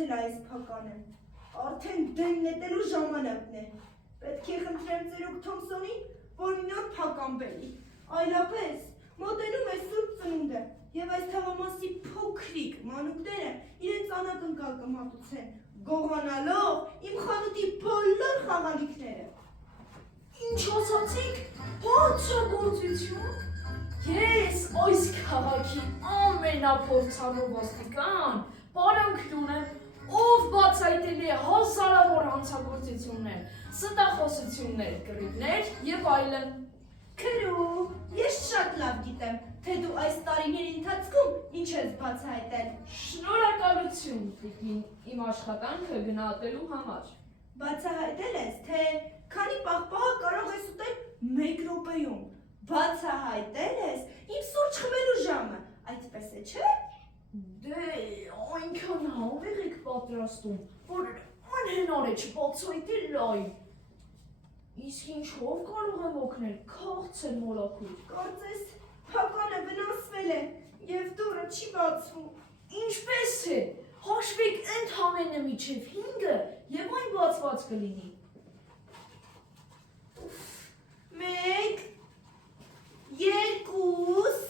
ստացել այս փականը։ Արդեն դեմն նետելու ժամանակն է։ Պետք է խնդրեմ ծերուկ Թոմսոնին, որ մի նոր փական բերի։ Այլապես մոտենում է Սուրբ Ծնունդը եւ այս թաղամասի փոքրիկ մանուկները իրենց անակնկալ կմատուցեն, գողանալով իմ խանութի բոլոր խաղալիքները։ Ինչ ասացիք, հանցագործություն։ Ես այս քաղաքի ամենափորձառու ոստիկան, պարոն Քրունը, ով բացահայտել է հազարավոր հանցագործություններ, ստախոսություններ, կռիվներ եւ այլն։ Քրու, ես շատ լավ գիտեմ, թե դու այս տարիների ընթացքում ինչ ես բացահայտել։ Շնորհակալություն, տիկին, իմ աշխատանքը գնահատելու համար։ Բացահայտել ես, թե քանի պաղպաղը կարող ես ուտել 1 րոպեում։ Բացահայտել ես իմ սուրճ խմելու ժամը, այդպես է, չէ՞։ Դե այնքան հավեղ եք պատրաստում, որ անհնար է չբացահայտել այ։ Իսկ ինչով կարող եմ օգնել քաղցր մոլակույր։ Կարծես փականը վնասվել է եւ դուռը չի բացվում։ Ինչպես է, հաշվեք ընդամենը միջև 5-ը եւ այն բացված կլինի։ 1 2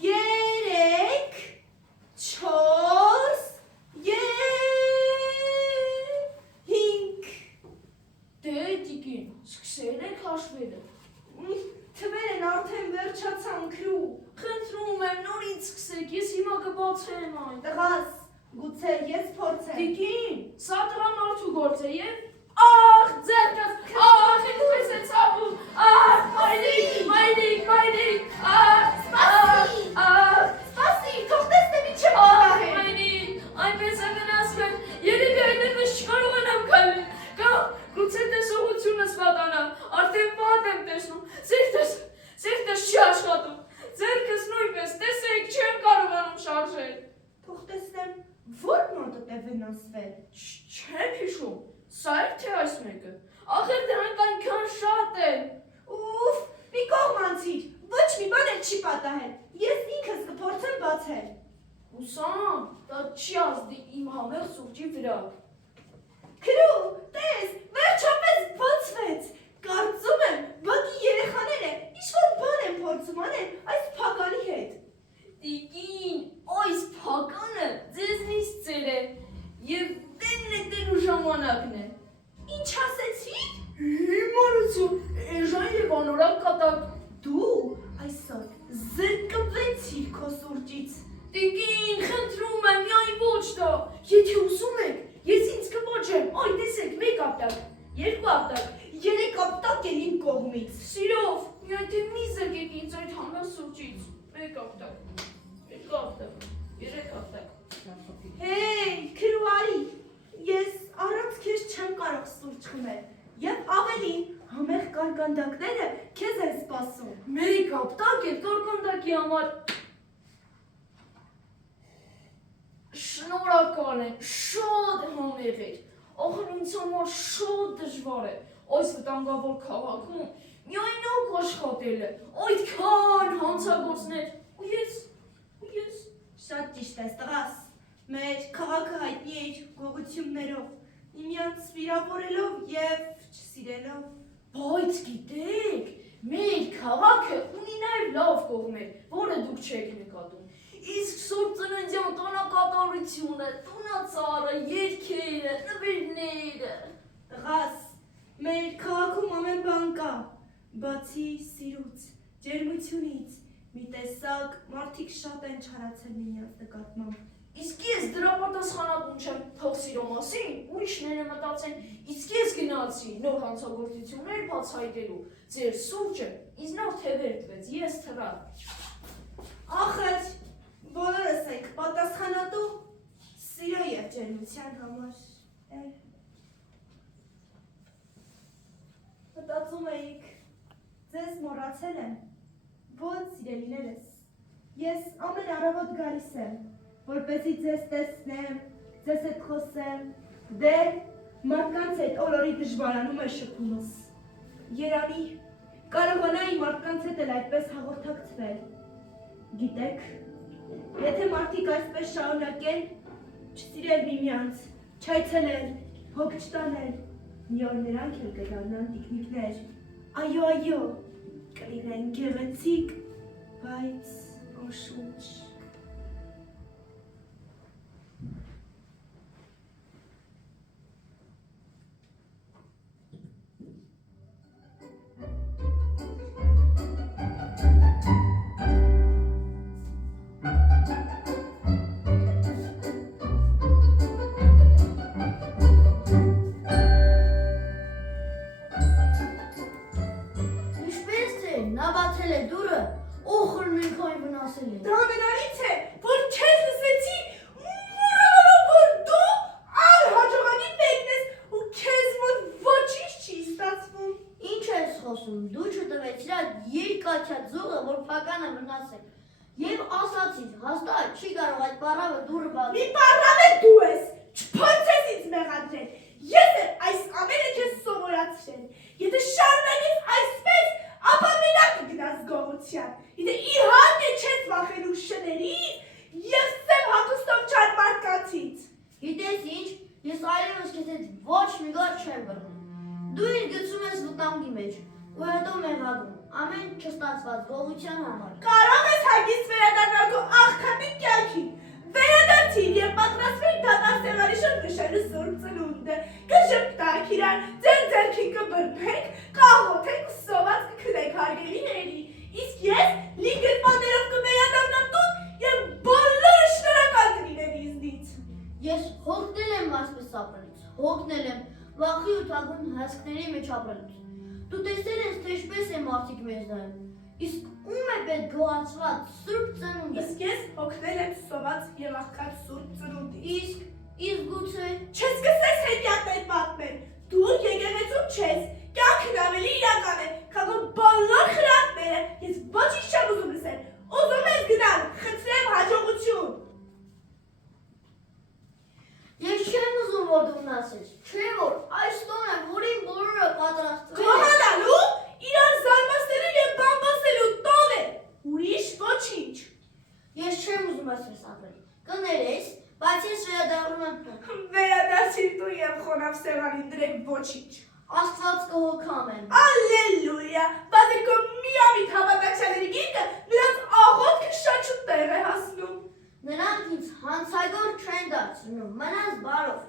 3 4 5 Դե տիկին, սկսել եք հաշվելը։ Թվեր են արդեն վերջացան քրու։ Խնդրում եմ նորից սկսեք, ես հիմա կբացեմ այն։ Տղաս, գուցե ես փորձեմ։ Տիկին, սա տղամարդու գործ է եւ ախ, ձերքս, ախ, ինչպես է ցավում, ախ, մայրիկ, Սպասի, թող տեսնեմ ինչ եմ աղ է։ մայրիկ, այնպես է վնասվել, երևի այլևս չկարողանամ քայլել, կամ գուցե տեսողությունս վատանա, արդեն վատ եմ տեսնում, սիրտս չի աշխատում, ձերքս նույնպես, տեսեք, չեմ կարողանում շարժել։ Թող տեսնեմ, որ մոտդ է վնասվել։ Չեմ հիշում, սա էր թե այս մեկը, ախր դրանք այնքան շատ են։ Ուֆ, մի կողմ անցիր, ոչ մի բան էլ չի պատահել, ես ինքս կփորձեմ բացել։ Հուսամ, դա չի ազդի իմ համեղ սուրճի վրա։ Քրու, տես, վերջապես բացվեց, կարծում եմ, բակի երեխաները ինչ-որ բան են փորձում անել այս փականի հետ։ Տիկին, այս փականը ձեզնից ծեր է և դեն նետելու ժամանակն է։ Ինչ ասեցի՞ք։ Հիմարություն, էժան և անորակ կատակ։ Դու այսօր զրկվեցիր քո սուրճից։ Տիկին, խնդրում եմ, միայն ոչ դա։ Եթե ուզում եք, ես ինձ կպոչեմ, այ տեսեք, 1 ապտակ, 2 ապտակ, 3 ապտակ էլ իմ կողմից։ Սիրով, միայն թե մի զրկեք ինձ այդ համեղ սուրճից։ 1 ապտակ, 2 ապտակ, 3 ապտակ։ Հեյ, քրու արի, ես առանց քեզ չեմ կարող սուրճ խմել, և ավելին, համեղ կարկանդակները քեզ են սպասում։ 1 ապտակ էլ կարկանդակի համար։ Շնորհակալ եմ, շատ համեղ էր, ախր ինձ համար շատ դժվար է այս վտանգավոր քաղաքում միայնակ աշխատելը, այդքան հանցագործներ, ու ես։ Շատ ճիշտ ես, տղաս, մեր քաղաքը հայտնի է իր գողություններով, միմյանց վիրավորելով և չսիրելով։ Բայց գիտեք, մեր քաղաքը ունի նաև լավ կողմեր, որը դուք չեք նկատում։ Իսկ Սուրբ Ծննդյան տոնակատարությունը, տունածառը, երգերը, նվերները։ Տղաս, մեր քաղաքում ամեն բան կա, բացի սիրուց, ջերմությունից, մի տեսակ մարդիկ շատ են չարացել միմյանց նկատմամբ։ Իսկ ես դրա պատասխանատուն չեմ թող սիրո մասին, ուրիշները մտածեն, իսկ ես գնացի նոր հանցագործություններ բացահայտելու, ձեր սուրճը ինձ նոր թևեր տվեց, ես թռա։ Ախր, բոլորս ենք պատասխանատու սիրո և ջերմության համար։ Մտածում էիք, ձեզ մոռացել եմ, ոչ սիրելիներս, ես ամեն առավոտ գալիս եմ, որպեսզի ձեզ տեսնեմ, ձեզ հետ խոսեմ, դե մարդկանց հետ օրորի դժվարանում է շփումս։ Երանի, կարողանայի մարդկանց հետ էլ այդպես հաղորդակցվել։ Գիտեք, եթե մարդիկ այսպես շարունակեն, չսիրել միմյանց, չայցելել, հոգ չտանել, մի օր նրանք էլ կդառնան տիկնիկներ, այո, կլինեն գեղեցիկ, բայց անշունչ։ Դա նրանից է, որ քեզ լսեցի, որ դու անհաջողանի մեկն ես ու քեզ մոտ ոչինչ չի ստացվում։ Ինչ ես խոսում, դու չտվեցիր այդ երկաթյա ձողը, որ փականը վնասել, և ասացիր, հաստատ չի կարող այդ պառավը դուրը բացել։ Մի պառավ է դու ես, չփորձես ինձ մեղադրել, ես էլ այս ամենը քեզ սովորացրել, եթե շարունակես այսպես, ապա մենակ կգնաս գողության, եթե իհարկե չես վախենում շներից և սև հագուստով չար մարդկանցից։ Գիտես ինչ, ես այլևս քեզ հետ ոչ մի գար չեմ բռնում։ Դու ինձ գցում ես վտանգի մեջ ու հետո մեղադրում, ամեն չստացված գողության համար։ Կարող ես հագիստ վերադառնալ քո աղքատի կյանքին, վերադարձիր և պատրաստվիր դատաստեղանի շուրջ նշելու սուրբ ծնունդը, կժպտաք իրար, ձեր ձեռքին կբռնեք, կաղոթեք ու սոված կքնեք հարգելիների, իսկ ես լի գրպաններով կվերադառնամ տուն և բոլորը շնորհակալ կլինեն ինձնից։ Ես հոգնել եմ այսպես ապրելուց, հոգնել եմ վախի ու թագուն հասկների մեջ ապրելուց։ Դու տեսել ես, թե ինչպես է մարդիկ մեզ նայում, իսկ ում է պետք գոհացված սուրբ ծնունդը։ Իսկ ես հոգնել եմ սոված և աղքատ սուրբ ծնունդից։ Իսկ գուցե Չես սկսես հետյատներ պատմել, դու եկեղեցում չես, կյանքն ավելի իրական է, քան քո բոլոր խրատները, ես ոչինչ չեմ ուզում լսել, ուզում ես գնալ, խնդրեմ հաջողություն։ Ես չեմ ուզում, որ դու մնացես, չէ որ այս տոնը, որին բոլորը պատրաստվել են։ Գոհանալու, իրար զարմացնելու և բամբասելու տոն է, ուրիշ ոչինչ։ Ես չեմ ուզում այսպես ապրել, կներես, բայց ես վերադառնում եմ տուն։ Վերադարձիր տուն և խոնավ սեղանին դրեք ոչինչ։ Աստված կհոգամ եմ։ Ալելույա, բայց քո միամիտ հավատացյալների գիրկը նրանց աղոթքը շատ շուտ տեղ է հասնում։ Նրանք ինձ հանցագոր չեն դարձնում, մնաս բարով։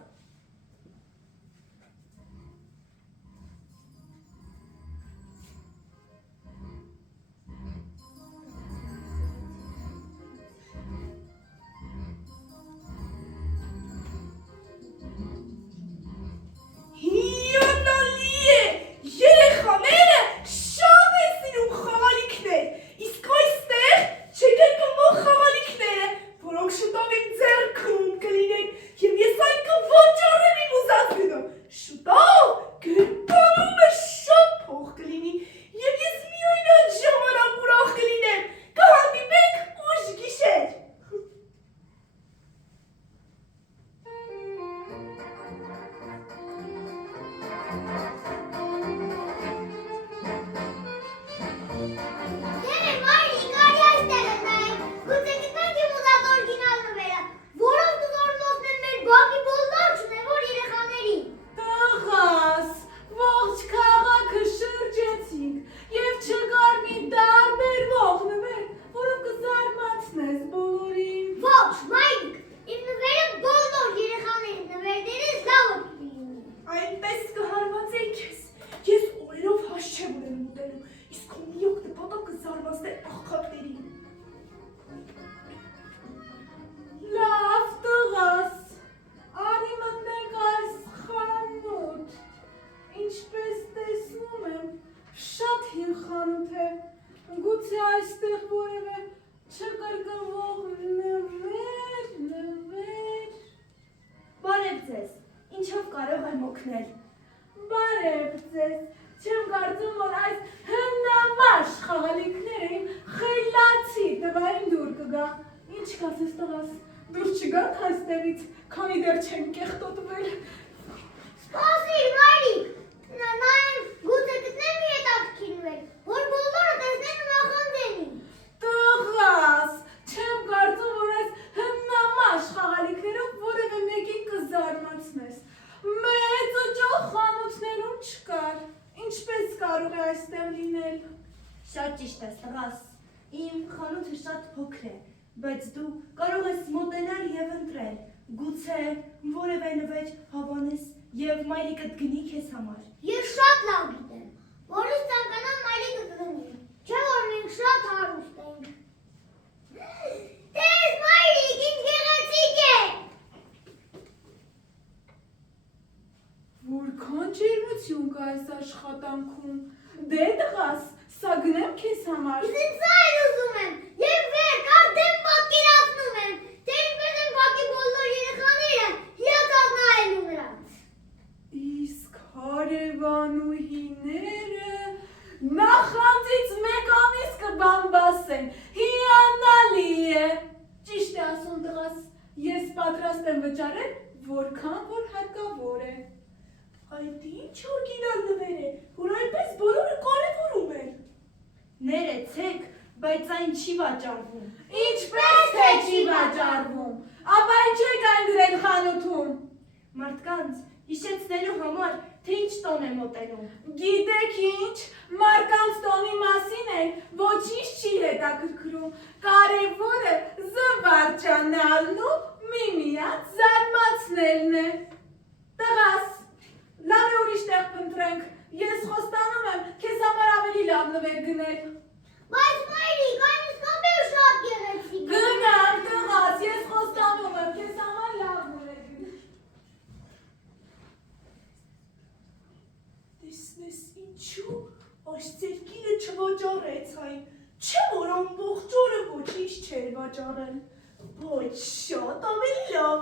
Հիանալի է, երեխաները շատ են սիրում խաղալիքներ, իսկ այստեղ չկրկնվող խաղալիքները, որոնք շուտով իմ ձեռքում կլինեն, և ես այն կվաճառեմ իմ ուզած գնով, շուտով գրպանումը շատ փող կլինի, և ես միայն այդ ժամանակ ուրախ կլինեմ, կհանդիպենք ուշ գիշեր։ Դերը Մարիկ, արի այստեղ են նայեք, գուցե գտնենք իմ ուզած օրիգինալ նվերը, որով կզարմացնեն մեր բակի բոլոր շնորհավոր երեխաներին։ Տղաս, ողջ քաղաքը շրջեցինք և չկար մի տարբերվող նվեր, որով կզարմացնես բոլորին։ Ոչ, Մարիկ, իմ նվերը բոլոր երեխաների նվերներից լավը կլինի։ Այնպես կհարվածեի քեզ, ես օրերով հաշ չեմ ունենում ուտելու, իսկ քո միակ նպատակը զարմացնել աղքատներին։ Լավ տղաս, անի մտնենք այս խանութ, ինչպես տեսնում եմ, շատ հին խանութ է, գուցե այստեղ որևէ չկրկնվող նվեր։ Բարև ձեզ, ինչով կարող եմ օգնել։ Բարև ձեզ, չեմ կարծում, որ այս հնամաշ խաղալիքները իմ խելացի տղային դուր կգա։ Ինչ կասես տղաս, դուր չգանք այստեղից, քանի դեռ չեն կեղտոտվել։ Սպասիր, Մարիկ, նայեմ, գուցե գտնեմ մի հետաքրքիր նվեր, որ բոլորը տեսնեն ու նախանձեն։ Տղաս, չեմ կարծում, որ այս հնամաշ խաղալիքներով որևէ շատ ճիշտ ես, տղաս։ Իմ խանութը շատ փոքր է, բայց դու կարող ես մոտենալ եւ ընտրել։ Գուցե որևէ նվեր հավանես եւ մայրիկդ գնի քեզ համար։ Ես շատ լավ գիտեմ, որ ես ցանկանամ մայրիկը կգնի, չէ՞ որ մենք շատ հարուստ ենք։ Տես մայրիկ, ինչ գեղեցիկ է։ Որքան ջերմություն կա այս աշխատանքում։ Դե տղաս, սա գնեմ քեզ համար։ Ես ինձ այն ուզում եմ, եւ վերք արդեն պատկերացնում եմ, թե ինչպես են բակի բոլոր երեխաները հիացած նայելու նրանց։ Իսկ հարևանուհիները նախանձից մեկ ամիս կբամբասեն, հիանալի է։ Ճիշտ է ասում տղաս, ես պատրաստ եմ վճարել, որքան որ հարկավոր է։ Այդ ինչ օրգինալ նվեր է, որ այնպես բոլորը կարևորում են։ Ներեցեք, բայց այն չի վաճառվում։ Ինչպես թե չի վաճառվում, ապա ինչ եք այն գրել խանութում։ Մարդկանց հիշեցնելու համար, թե ինչ տոն է մոտենում։ Գիտեք ինչ, մարդկանց տոնի մասին էլ ոչինչ չի հետաքրքրում, կարևորը զվարճանալն ու միմյանց զարմացնելն է։ Տղաս, լավ է ուրիշ տեղ փնտրենք, ես խոստանում եմ քեզ համար ավելի լավ նվեր գնել։ Բայց մայրիկ, այն իսկապես շատ գեղեցիկ է։ Գնամ տղաս, ես խոստանում եմ քեզ համար լավ նվեր գնել։ Տեսնես ինչու այս ծերքինը չվաճառեց այն, չէ որ ամբողջ օրը ոչինչ չէր վաճառել, ոչ շատ ավելի լավ,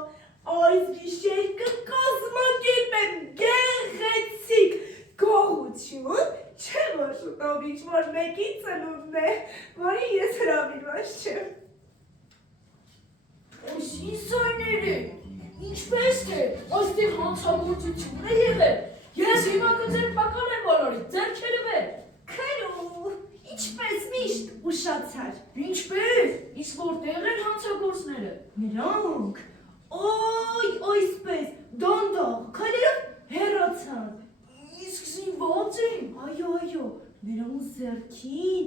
այս գիշեր կկազմակերպեմ գեղեցիկ գողություն, չէ որ շուտով ինչ-որ մեկի ծնունդն է, որի ես հրավիրված չեմ։ Այս ինձայներ է, ինչպես թե այստեղ հանցագործություն է եղել, ես հիմա կձերբակալեմ բոլորի, ձեռքերը վեր։ Քրու, ինչպես միշտ ուշացար։ Ինչպես, իսկ որտեղ են հանցագործները։ Նրանք, օй, այսպես, դոնդող, քայլերով հեռացան։ Իսկ զինված էին։ Այո, նրանց ձեռքին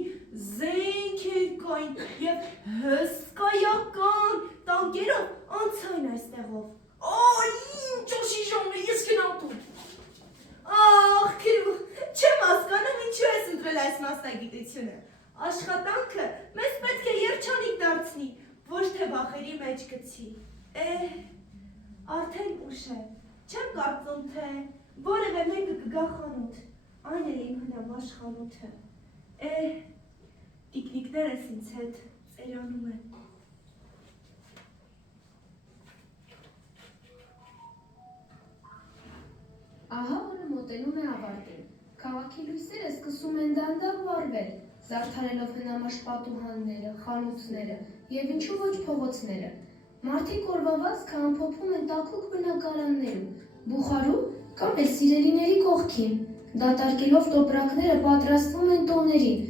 զենքեր կային եւ հսկայական տանկերով անցան այստեղով։ Այ, ինչ օշի ժամն է, ես գնամ տուն։ Ախ, քրու, չեմ հասկանում ինչու ես ընտրել այս մասնագիտությունը։ Աշխատանքը մեզ պետք է երջանիկ դարձնի, ոչ թե վախերի մեջ գցի։ Արդեն ուշ է, չեմ կարծում, թե որևէ մեկը կգա խանութ, այն էլ իմ հնամաշ խանութը։ Տիկնիկներս ինձ հետ ծերանում են։ Ահա օրը մոտենում է ավարտին։ Քաղաքի լույսերը սկսում են դանդաղ վառվել, զարդարելով հնամաշ պատուհանները, խանութները եւ ինչու ոչ փողոցները։ Մարդիկ օրվա վազքը ամփոփում են տաքուկ բնակարաններում, Բուխարու կամ էլ սիրելիների կողքին, դատարկելով տոպրակները պատրաստվում են տոներին,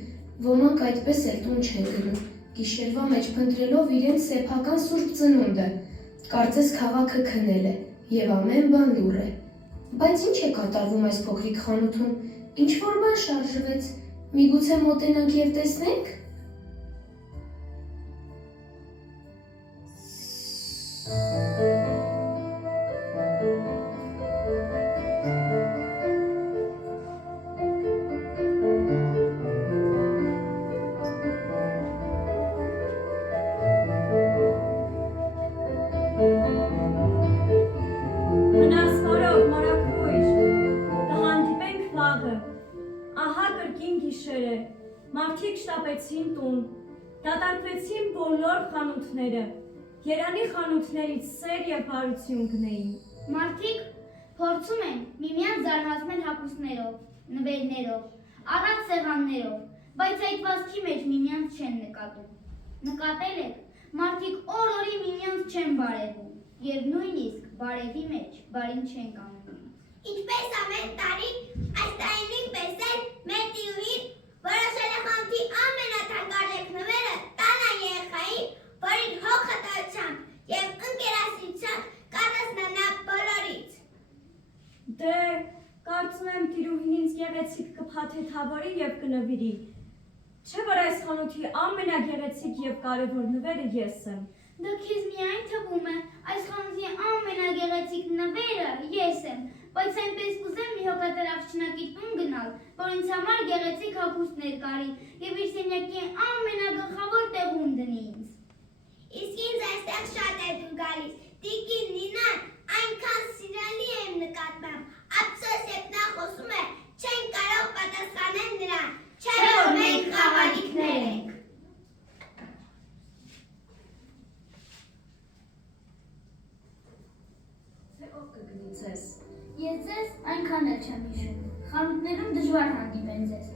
ոմանք այդպես էլ տուն չեն գնում, գիշերվա մեջ փնտրելով իրենց սեփական սուրբ ծնունդը, կարծես քաղաքը քնել է եւ ամեն բան լուռ է։ Բայց ինչ է կատարվում այս փոքրիկ խանութում, ինչ-որ բան շարժվեց, միգուցե մոտենանք եւ տեսնենք։ Մնասնորով, մորակույր, կհանդիպենք վաղը, ահա կրկին գիշեր է, մարդիկ շտապեցին տուն, դատարկվեցին բոլոր խանութները, երանի խանութներից սեր և բարություն գնեին։ Մարդիկ փորձում են միմյանց զարմացնել հագուստներով, նվերներով, առանց սեղաններով, բայց այդ վազքի մեջ միմյանց չեն նկատում։ Նկատել եք, մարդիկ օր-օրի միմյանց չեն բարևում եւ նույնիսկ բարևի մեջ բարին չեն կանգնում։ Ինչպես ամեն տարի, այս տարի նույնպես էլ մեր տիրուհին որոշել է խանութի ամենաթանկարժեք նվերը տալ այն երեխային, որին հոգատարությամբ եւ ընկերասիրությամբ կառուցնանա բոլորից։ Դե, կարծում եմ տիրուհին ինձ գեղեցիկ կփաթեթավորի և կնվիրի։ Չէ՞ որ այս խանութի ամենագեղեցիկ եւ կարեւոր նվերը ես եմ։ Դա քեզ միայն թվում է, այս խանութի ամենագեղեցիկ նվերը ես եմ, բայց այնպես կուզեմ մի հոգատար աղջնակի տուն գնալ, որ ինձ համար գեղեցիկ հագուստներ կարի եւ իր սենյակի ամենագլխավոր տեղում դնի ինձ։ Իսկ ինձ այստեղ շատ է դու գալիս, Տիկին Նինան այնքան սիրալի եմ նկատմամբ, ափսոս երբ նա խոսում է, չեն կարող պատասխանել նրան, չէ՞ որ մենք խաղալիքներ ենք։ Թե ով կգնի ձեզ։ Ես ձեզ այնքան էլ չեմ հիշում, խանութներում դժվար հանդիպեն ձեզ։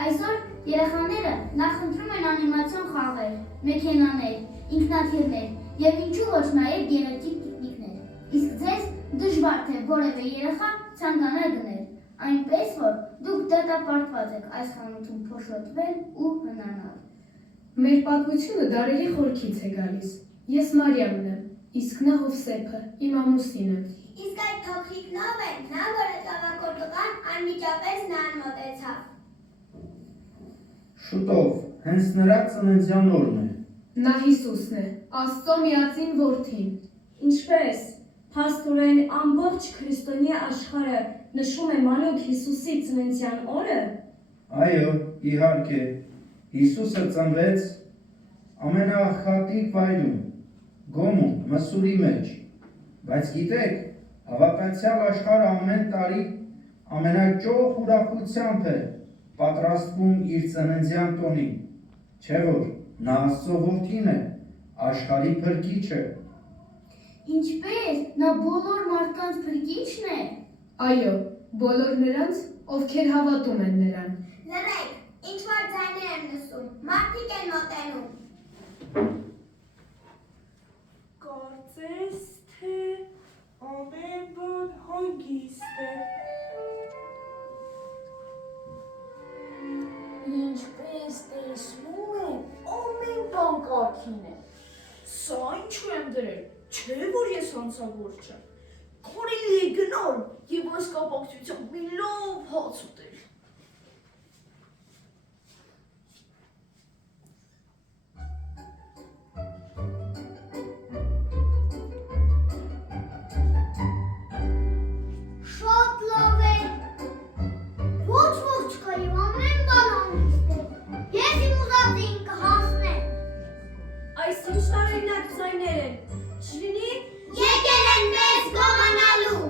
Այսօր երեխաները նախընտրում են անիմացիոն խաղեր, մեքենաներ, ինքնաթիռներ եւ ինչու ոչ նաեւ գեղեցիկ տիկնիկներ։ Իսկ ձեզ դժվար թե որևէ երեխա ցանկանա գնել, այնպես որ դուք դատապարտված եք այս խանութում փոշոտվել ու հնանալ։ Մեր պատմությունը դարերի խորքից է գալիս։ Ես Մարիամն եմ, իսկ նա Հովսեփը, իմ ամուսինը։ Իսկ այդ փոքրիկն ով է, նա որը ծավալկոռտղան անմիջապես նրան մոտեցավ։ Շուտով, հենց նրա ծննդյան օրն է։ Նա Հիսուսն է, Աստծո միածին որդին։ Ինչպես փաստորեն ամբողջ քրիստոնյա աշխարհը նշում է մանուկ Հիսուսի ծննդյան օրը։ Այո, իհարկե, Հիսուսը ծնվեց ամենախատիկ վայրում, Գոմում, Մսուրի մեջ, բայց գիտեք, հավատացյալ աշխարհը ամեն տարի ամենաճոխ ուրախությամբ է պատրաստվում իր ծննդյան տոնին, չէ՞ որ նա Աստծո որդին է, աշխարհի փրկիչը։ Ինչպես նա բոլոր մարդկանց փրկիչն է։ Այո, բոլոր նրանց, ովքեր հավատում են նրան։ Լռեք, ինչ որ ձայներ եմ լսում, մարդիկ են մոտենում։ Կարծես թե ամեն բան հանգիստ է։ Ինչպես տեսնում եմ, ամեն բան կարգին է։ Սա ինչու եմ դրել, չէ որ ես հանցավոր չեմ։ Կարելի է գնալ եւ այս կապակցությամբ մի լավ հաց ուտել։ Շատ լավ է։ Ոչ ոք չկա եւ ամեն բան հանգիստ է։ Ես իմ ուզածին կհասնեմ։ Այս ինչ տարօրինակ ձայներ են։ Չլինի Եկել են մեզ գոհանալու։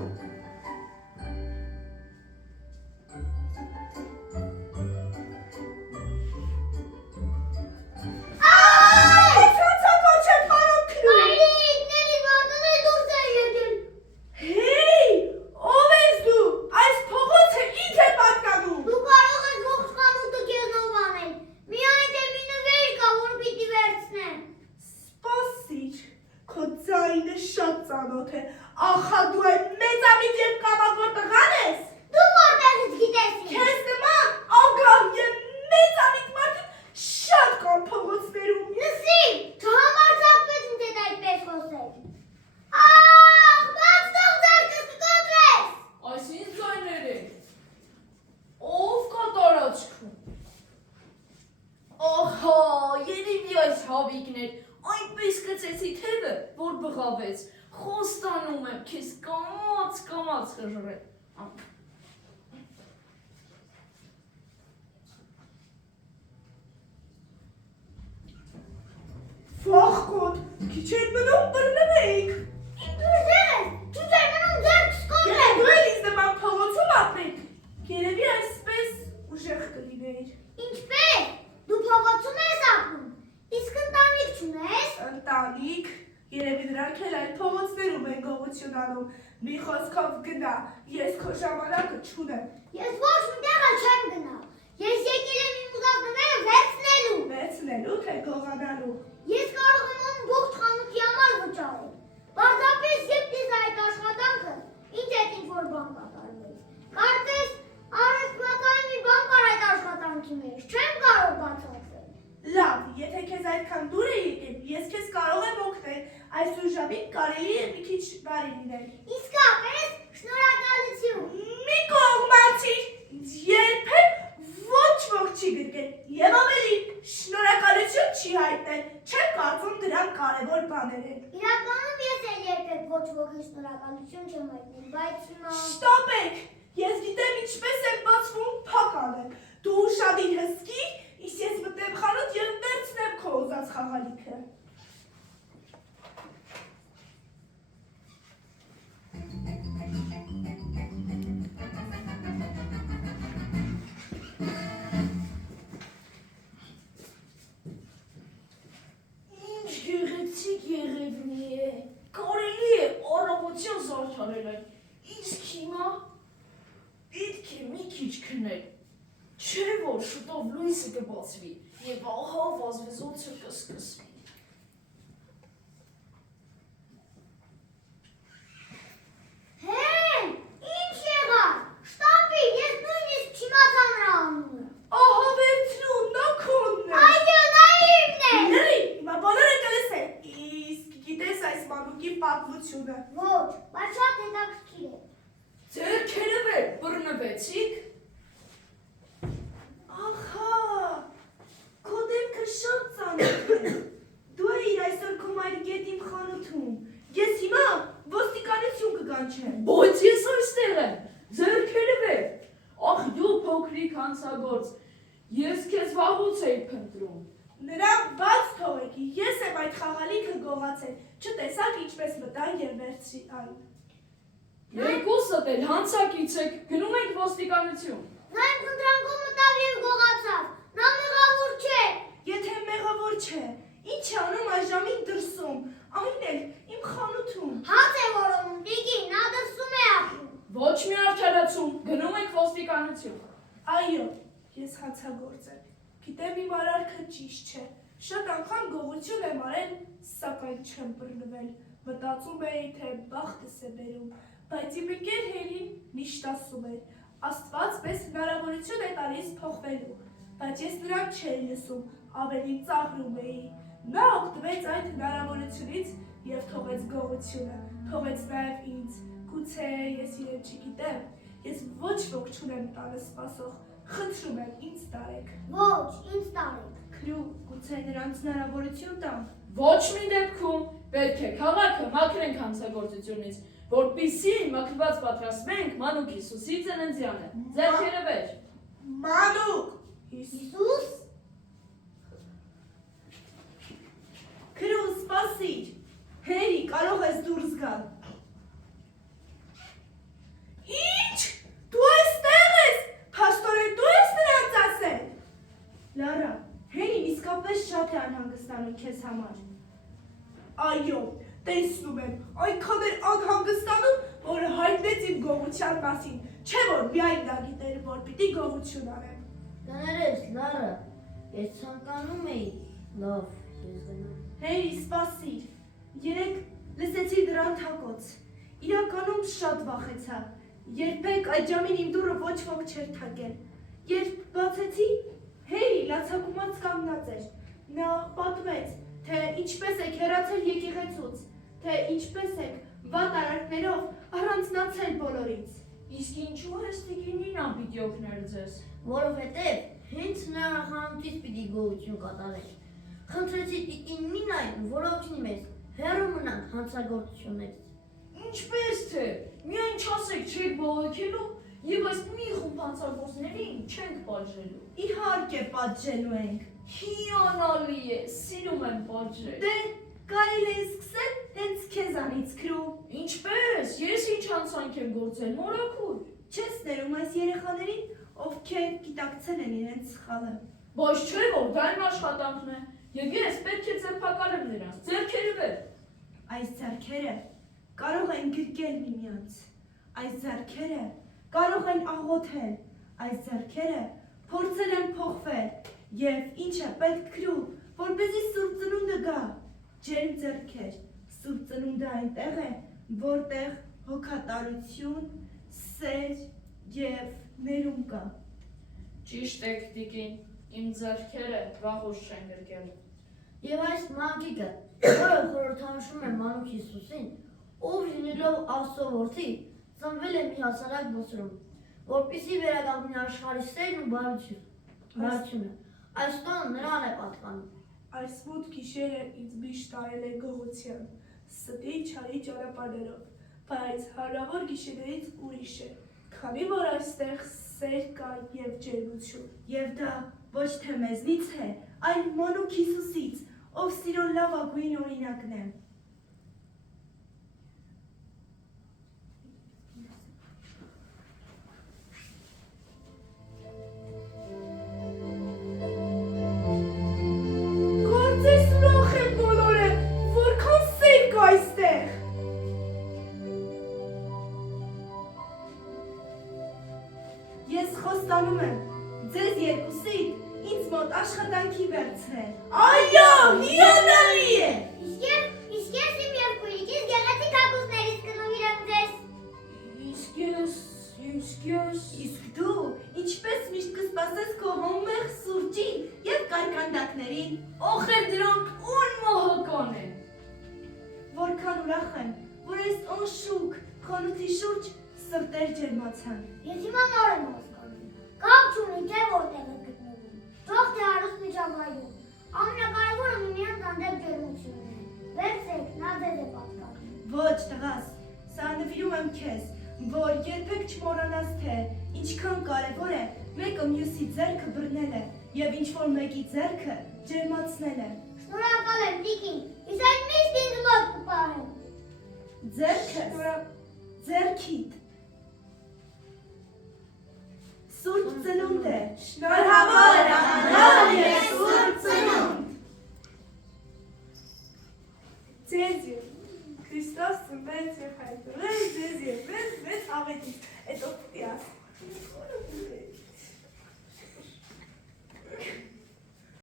Այրիկների վարդանը դուրս է եկել։ Հեյ, ով ես դու, այս փողոցը ինձ է պատկանում։ Դու կարող ես ողջ խանութը քեզնով անել։ Միայն թե մի նվեր կա, որ պիտի վերցնեմ։ Սպասիր, քո ձայնը շատ ծանոթ է, ախա դու այդ մեծամիտ և կամագոր տղան ես։ Դու որտեղից գիտես ինձ։ Քեզ նման ագահ և մեծամիտ մարդիկ շատ կան փողոցներում։ Լսի, չհամարձակվես ինձ հետ այդպես խոսել։ Ախ, բաց թող ձեռքս կկոտրես։ Այս ինչ ձայներ է։ Ով կա տարածքում։ Ահա, երևի այս հավիկներ, այնպես կծեցի թևը, որ բղավեց, խոստանում եմ քեզ կամաց խժռել։ Վախկոտ, քիչ էր մնում բռնվեիք։ Դուրս ես, դու ձեր մնում ձեռքս Եթե կոտրես։ դու էլ ինձ նման փողոցում ապրեիք, երևի այսպես ուժեղ կլինեիր։ Ինչպես, դու փողոցում ես ապրում, իսկ ընտանիք չունես։ Ընտանիք, երևի նրանք էլ այդ փողոցներում են գողություն անում։ Մի խոսքով գնա, ես քո ժամանակը չունեմ։ Ես ոչ մի տեղ չեմ գնալ։ Ես եկել եմ իմ ուզած նվերը վերցնելու։ Վերցնելու թե գողանալու։ Ես կարող եմ ամբողջ խանութի համար վճարել։ Պարզապես երբ դες այդ աշխատանքը, ինձ հետ ինչ-որ բան կատարվեց։ Կարծես, առևտրական մի բան կար այդ աշխատանքի մեջ, չեմ կարող բացատրել։ Լավ, եթե քեզ այդքան դուր է եկել, ես քեզ կարող եմ օգնել։ Այս ուժամին կարելի է մի քիչ բարի լինել։ Իսկապես, շնորհակալություն։ Մի կողմացիր, ինձ երբեք ոչ ոք չի գրկել, եւ ավելի ունի, բայց նա… Շտապեք, ես գիտեմ ինչպես է բացվում փականը, դու ուշադիր հսկի, իսկ ես մտեմ խանութ և վերցնեմ քո ուզած խաղալիքը։ Ինչ գեղեցիկ երևնի է, կարելի է առավոտյան զարդարել այն, իսկ հիմա պետք է մի քիչ քնել, չէ որ շուտով լույսը կբացվի և ահա վազվզոցը կսկսվի։ Հե, ինչ եղավ, շտապի, ես նույնիսկ չիմացա նրա անունը։ Ահա վերցնու, նա քոնն է։ Այո, նա իմն է։ Ների, հիմա բոլորը կլսեն, իսկ գիտես այս մանուկի պատմությունը։ Ոչ, բայց շատ հետաքրքիր է։ Ձերքերը վեր բռնվեցիք։ Ահա, քո դեմքը շատ ծանոթ է։ Դու էիր այսօր քո մայրի գետ իմ խանութում։ Ես հիմա ոստիկանություն կկանչեմ։ Բայց ես այստեղ եմ, ձերքերը վեր։ Ախ դու փոքրիկ հանցագործ, ես քեզ վաղուց էի փնտրում։ Նրան բաց թողեք, ես եմ այդ խաղալիքը գողացել, չտեսաք ինչպես մտա և վերցրի այն։ Երկուսդ էլ հանցակից եք, գնում ենք ոստիկանություն։ Նա իմ խնդրանքով մտավ և գողացավ, նա մեղավոր չէ։ Եթե մեղավոր չէ, ինչ է անում այս ժամին դրսում, այն էլ իմ խանութում։ Հաց է որոնում, Տիկին, նա դրսում է ապրում։ Ոչ մի արդարացում, գնում ենք ոստիկանություն։ Այո, ես հանցագործ եմ, գիտեմ իմ արարքը ճիշտ չէ, շատ անգամ գողություն եմ արել, սակայն չեմ բռնվել, մտածում էի, թե բախտս է բերում, բայց իմ ընկեր Հերին միշտ ասում էր, Աստված մեզ հնարավորություն է տալիս փոխվելու, բայց ես նրան չէի լսում, ավելի ծաղրում էի։ Նա օգտվեց այդ հնարավորությունից և թողեց գողությունը, թողեց նաև ինձ, գուցե ես իրեն չգիտեմ, ես ոչ ոք չունեմ տանը սպասող, խնդրում եմ ինձ տարեք։ Ոչ, ինձ տարեք։ Քրու, գուցե նրանց հնարավորություն տամ։ Ոչ մի դեպքում պետք է քաղաքը մաքրենք հանցագործությունից, որպեսզի մաքրված պատրաստվենք մանուկ Հիսուսի ծննդյանը։ Ձեռքերը վեր։ Մանուկ, Հիսուս։ քրու, սպասիր, Հերի, կարող ես դուրս գալ։ Ինչ, դու այստեղ ես, փաստորեն դու ես նրանց ասել։ Լարա, Հերին իսկապես շատ է անհանգստանում քեզ համար։ Այո, տեսնում եմ, այնքան էր անհանգստանում, որ հայտնեց իմ գողության մասին, չէ որ միայն նա գիտեր, որ պիտի գողություն անեմ։ Կներես, Լարա, ես ցանկանում էի, լավ, ես գնամ։ Հերի, սպասիր, երեկ լսեցի դրան թակոց, իրականում շատ վախեցա, երբեք այդ ժամին իմ դուռը ոչ ոք չէր թակել, երբ բացեցի, Հերի լացակումած կանգնած էր, նա պատմեց, թե ինչպես եք հեռացել եկեղեցուց, թե ինչպես եք վատ արարքներով առանձնացել բոլորից։ Իսկ ինչու ես տիկինին անպիտի օգներ ձեզ։ Որովհետև հենց նրա խանութից պիտի գողություն կատարենք։ Խնդրեցի տիկին Մինային, որ օգնի մեզ, հեռու մնանք հանցագործություններից։ Ինչպես թե, միայն չասեք չեք բողոքելու և այս մի խումբ հանցագործներին չենք պատժելու։ Իհարկե պատժելու ենք։ Հիանալի է, սիրում եմ պատժել։ Դե, կարելի է սկսել հենց քեզանից, քրու։ Ինչպես, ես ինչ հանցանք եմ գործել, մորաքուր։ Չես ներում այս երեխաներին, ովքեր գիտակցել են իրենց սխալը։ Բայց չէ որ դա իմ աշխատանքն է, և ես պետք է ձերբակալեմ նրանց, ձեռքերը վեր։ Այս ձեռքերը կարող են գրկել միմյանց, այս ձեռքերը կարող են աղոթել, այս ձեռքերը փորձել են փոխվել, և ինչ է պետք քրու, որպեսզի սուրբ ծնունդը գա, ջերմ ձեռքեր, սուրբ ծնունդը այնտեղ է, որտեղ հոգատարություն, սեր և ներում կա։ Ճիշտ եք տիկին, իմ ձեռքերը վաղուց չեն գրկել։ Եվ այս մանկիկը, որը խորհրդանշում է մանուկ Հիսուսին, ով լինելով Աստծո որդի, ծնվել է մի հասարակ բուսրում, որպեսզի վերականգնի աշխարհի սերն ու բարությունը։ Այս տոնը նրան է պատկանում։ Այս մութ գիշերը ինձ միշտ տարել է գողության, ստի չարի ճանապարհներով, բայց հարավոր գիշերներից ուրիշ է, քանի որ այստեղ սեր կա եւ ջերմություն։ Եվ դա ոչ թե մեզնից է, այլ մանուկ Հիսուսից, ով սիրո լավագույն օրինակն է։ Գործես ուրախ են բոլորը, որքան սեր կա այստեղ։ Ես խոստանում եմ, ձեզ երկուսիդ ինձ մոտ աշխատանքի վերցրել։ Այո, հիանալի է։ Իսկ ես իմ և քույրիկիս գեղեցիկ հագուստներից կնվիրեմ ձեզ։ Իսկ ես… Իսկ դու ինչպես միշտ կսպասես քո համեղ սուրճին եւ կարկանդակներին, Ոխեր դրանք ուն մահական են։ որքան ուրախ եմ, որ այս անշուք խանութի շուրջ սրտեր ջերմացան։ Ես հիմա նոր եմ հասկանում։ Կապ չունի թե որտեղ է գտնվում։ Թող թե հարուստ միջավայրում։ Ամենակարևորը միմյանց հանդեպ ջերմությունն է։ Վերցրեք, նա ձեզ է պատկանում։ Ոչ տղաս, սա նվիրում եմ քեզ, որ երբեք չմոռանաս թե ինչքան կարևոր է մեկը մյուսի ձեռքը բռնելը եւ ինչ որ մեկի ձեռքը ջերմացնելը։ Շնորհակալ եմ, Տիկին։ Իսկ այդ միշտ ինձ մոտ կպահեմ։ Ձեռքը ձեռքիդ։ Սուրբ ծնունդ է։ Շնորհավոր աղանդալ եւ սուրբ ծնունդ։ Ձեզ Քրիստոս ծնվեց եւ հայտնվեց ձեզ եւ մեզ աղետից։ Այդ